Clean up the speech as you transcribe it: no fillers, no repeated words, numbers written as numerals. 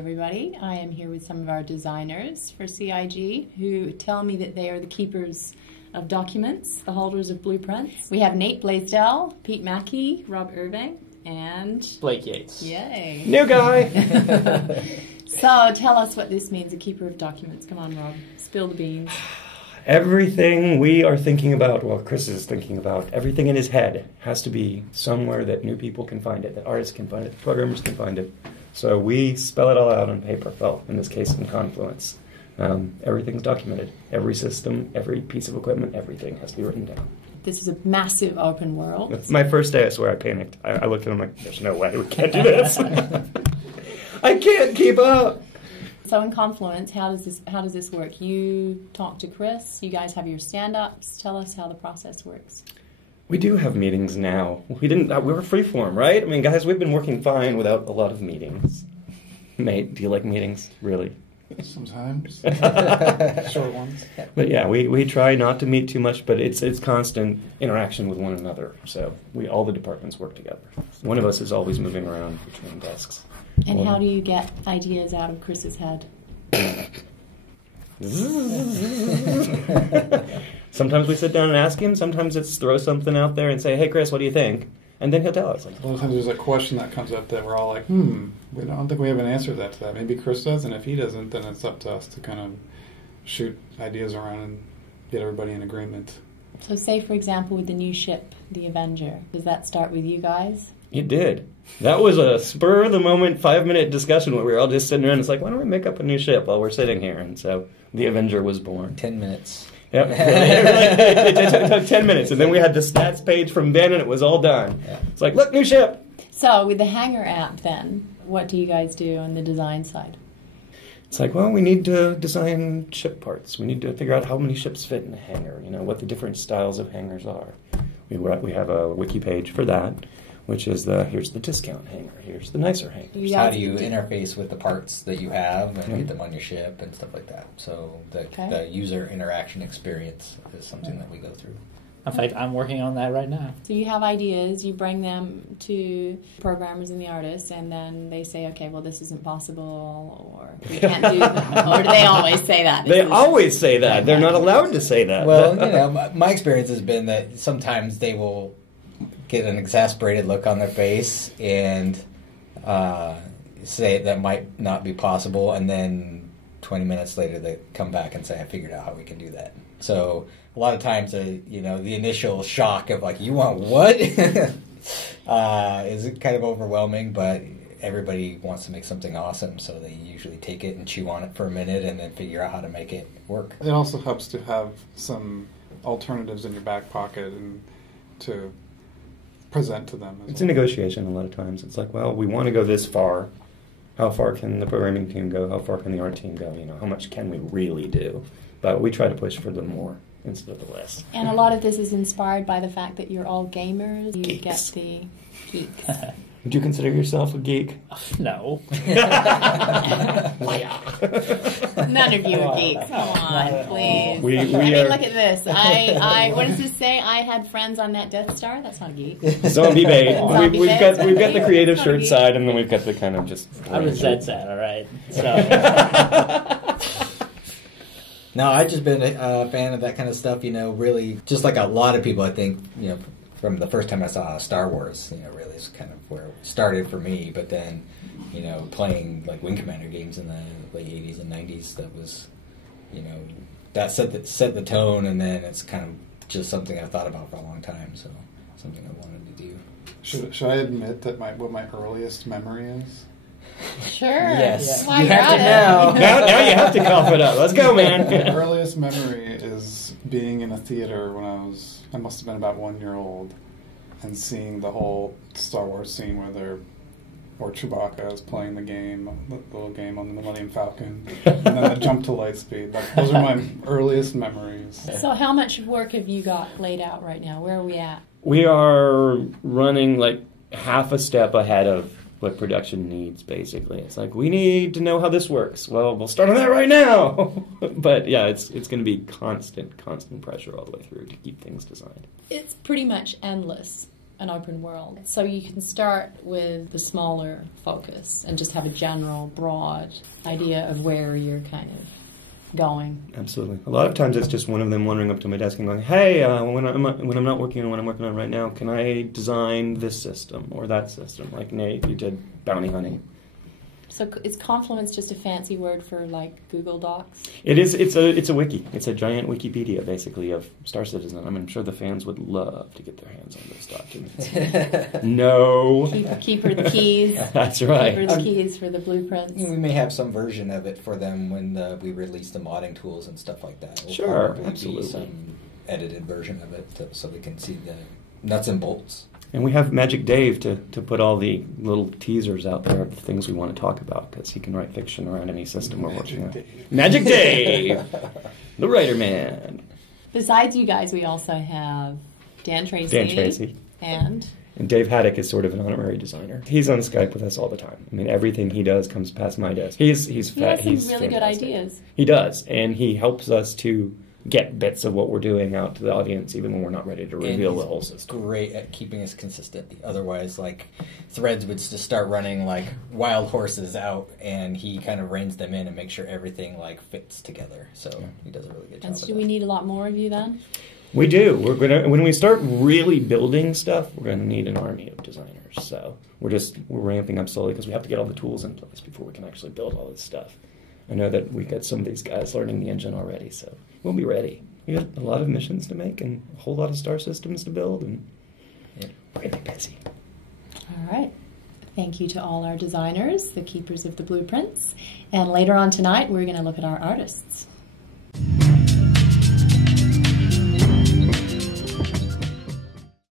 everybody. I am here with some of our designers for CIG who tell me that they are the keepers of documents, the holders of blueprints. We have Nate Blaisdell, Pete Mackey, Rob Irving, and Blake Yates. Yay. New guy! So tell us what this means, a keeper of documents. Come on, Rob. Spill the beans. Everything we are thinking about, well, Chris is thinking about, everything in his head has to be somewhere that new people can find it, that artists can find it, programmers can find it. So we spell it all out on paper, well, in this case in Confluence. Everything's documented. Every system, every piece of equipment, everything has to be written down. This is a massive open world. That's my first day, I swear I panicked. I looked at him like, there's no way we can't do this. I can't keep up. So in Confluence, how does this work? You talk to Chris, you guys have your stand-ups. Tell us how the process works. We do have meetings now. We were freeform, right? I mean, guys, we've been working fine without a lot of meetings. Mate, do you like meetings? Really? Sometimes. Short ones. But yeah, we try not to meet too much, but it's constant interaction with one another. So all the departments work together. One of us is always moving around between desks. And how do you get ideas out of Chris's head? Sometimes we sit down and ask him. Sometimes it's throw something out there and say, hey, Chris, what do you think? And then he'll tell us. A lot of times there's a question that comes up that we're all like, I don't think we have an answer to that. Maybe Chris does, and if he doesn't, then it's up to us to kind of shoot ideas around and get everybody in agreement. So say, for example, with the new ship, the Avenger, does that start with you guys? It did. That was a spur-of-the-moment 5-minute discussion where we were all just sitting around. It's like, why don't we make up a new ship while we're sitting here? And so the Avenger was born. 10 minutes. Yep. It took 10 minutes, and then we had the stats page from Ben, and it was all done. Yeah. It's like, look, new ship! So with the Hangar app, then, what do you guys do on the design side? It's like, well, we need to design ship parts. We need to figure out how many ships fit in a hangar, what the different styles of hangars are. We have a wiki page for that, which is here's the discount hangar, here's the nicer hangar. How do you interface with the parts that you have and get them on your ship and stuff like that? So the user interaction experience is something that we go through. In fact, I'm working on that right now. So you have ideas, you bring them to programmers and the artists, and then they say, okay, well, this isn't possible, or we can't do that. Or do they always say that? They always say that. They're not allowed to say that. Well, my experience has been that sometimes they will get an exasperated look on their face and say that might not be possible, and then 20 minutes later they come back and say, I figured out how we can do that. So a lot of times, the initial shock of like, you want what? Is kind of overwhelming, but everybody wants to make something awesome, so they usually take it and chew on it for a minute and then figure out how to make it work. It also helps to have some alternatives in your back pocket and to present to them. It's a negotiation a lot of times. It's like, well, we want to go this far. How far can the programming team go? How far can the art team go? How much can we really do? But we try to push for the more instead of the less. And a lot of this is inspired by the fact that you're all gamers. You Geeks. get the geeks. Would you consider yourself a geek? No. None of you are geeks. Come on, please. We look at this. What does this say? I had friends on that Death Star. That's not a geek. Zombie bait. We've got the creative That's shirt side, and then we've got the kind of just. I was Zed Sad, all right. So. No, I've just been a fan of that kind of stuff. Really, just like a lot of people, I think. From the first time I saw Star Wars, really is kind of where it started for me. But then, playing like Wing Commander games in the late 80s and 90s, that was, that set the tone, and then it's kind of just something I've thought about for a long time. So something I wanted to do. Should I admit that what my earliest memory is? Sure. Yes. Why you have to now. Now you have to cough it up. Let's go, man. My earliest memory is being in a theater when I must have been about 1 year old, and seeing the whole Star Wars scene where Chewbacca is playing the little game on the Millennium Falcon, and then the jump to Lightspeed. Those are my earliest memories. So how much work have you got laid out right now? Where are we at? We are running like half a step ahead of what production needs, basically. It's like, we need to know how this works. Well, we'll start on that right now. But yeah, it's going to be constant pressure all the way through to keep things designed. It's pretty much endless. an open world. So you can start with the smaller focus and just have a general, broad idea of where you're kind of going. Absolutely. A lot of times it's just one of them wandering up to my desk and going, "Hey, when I'm not working on what I'm working on right now, can I design this system or that system?" Like Nate, you did bounty hunting. So is Confluence just a fancy word for like Google Docs? It is. It's a wiki. It's a giant Wikipedia, basically, of Star Citizen. I'm sure the fans would love to get their hands on those documents. No. Keeper the keys. That's right. Keeper the keys for the blueprints. We may have some version of it for them when we release the modding tools and stuff like that. Will Sure, probably absolutely. Be some edited version of it so they can see the nuts and bolts. And we have Magic Dave to put all the little teasers out there of the things we want to talk about, because he can write fiction around any system we're working on. Magic Dave! The writer man. Besides you guys, we also have Dan Tracy. Dan Tracy. And Dave Haddock is sort of an honorary designer. He's on Skype with us all the time. I mean, everything he does comes past my desk. He has some really good fantastic ideas. He does, and he helps us to get bits of what we're doing out to the audience, even when we're not ready to reveal the whole system. Great at keeping us consistent. Otherwise, like, threads would just start running like wild horses out, and he kind of reins them in and makes sure everything like fits together. So he does a really good job. And so do we need a lot more of you then? We do. When we start really building stuff, we're gonna need an army of designers. So we're ramping up slowly because we have to get all the tools in place before we can actually build all this stuff. I know that we got some of these guys learning the engine already, so we'll be ready. We got a lot of missions to make and a whole lot of star systems to build, and we're gonna be busy. All right. Thank you to all our designers, the keepers of the blueprints. And later on tonight, we're going to look at our artists.